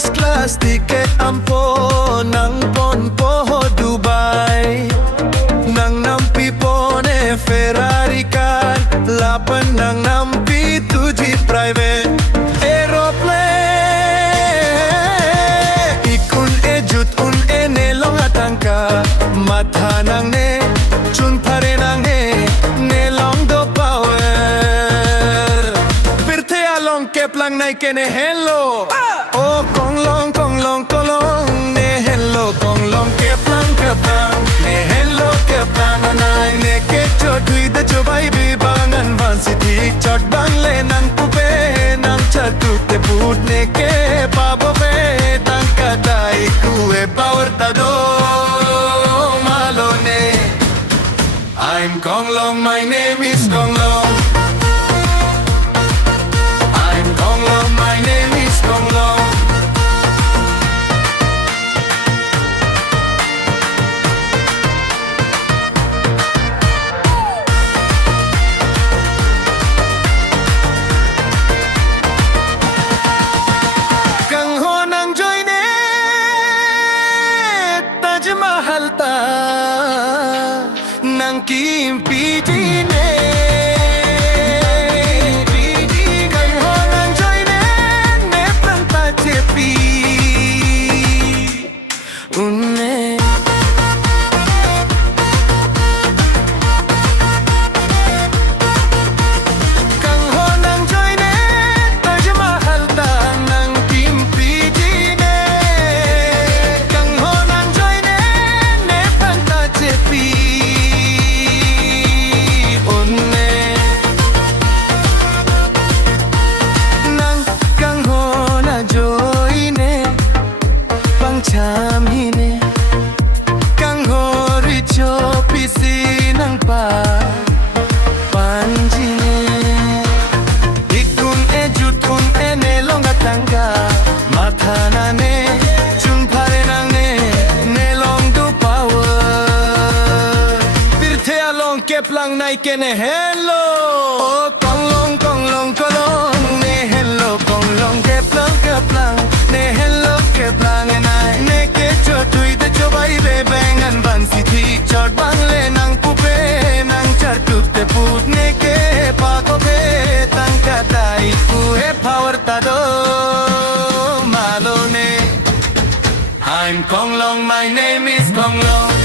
First class ticket ampo Nang ponpo ho Dubai Nang nampi po ne Ferrari car Lapan nang nampi tuji private aeroplane Ikun e jut un e ne long atangka Matha nang ne chun phare nang ne long do power Birthe along kep lang nai ke ne hello Oh kong long ne hello kong long kep lang ne hello kep lang nai ne ke chot hui da cho bai bi bangan van si thi chot bang le nang pu pe nang chat tu te put ne ke pa bo pe tang ka dai ku e power ta do malo ne I'm Kong Long, my name is Kong Long. I'm Kong Long, my name is Kong Long. Kang ho nang joy ne Taj Mahal ta Nang kim piti ne Kang ho nang joy ne planta chepi Unne Kang ho nang joy ne Taj Mahal ta nang kim piti ne Kang ho nang joy ne planta chepi Chamine kang ho richo pisi nang pa panjine ikun e jutun e ne longa tanga matha na ne chun phare nang ne long du power birthe along keplang nai ke ne hello oh kong long ne hello kong long keplang ne hello keplang ne ke chotui de chobai be bangan bansi thi chot bang le nang pupe nang char tup te put ne ke pa ko pe tang ka dai ku he power ta do malo ne I'm Kong Long, my name is Kong Long.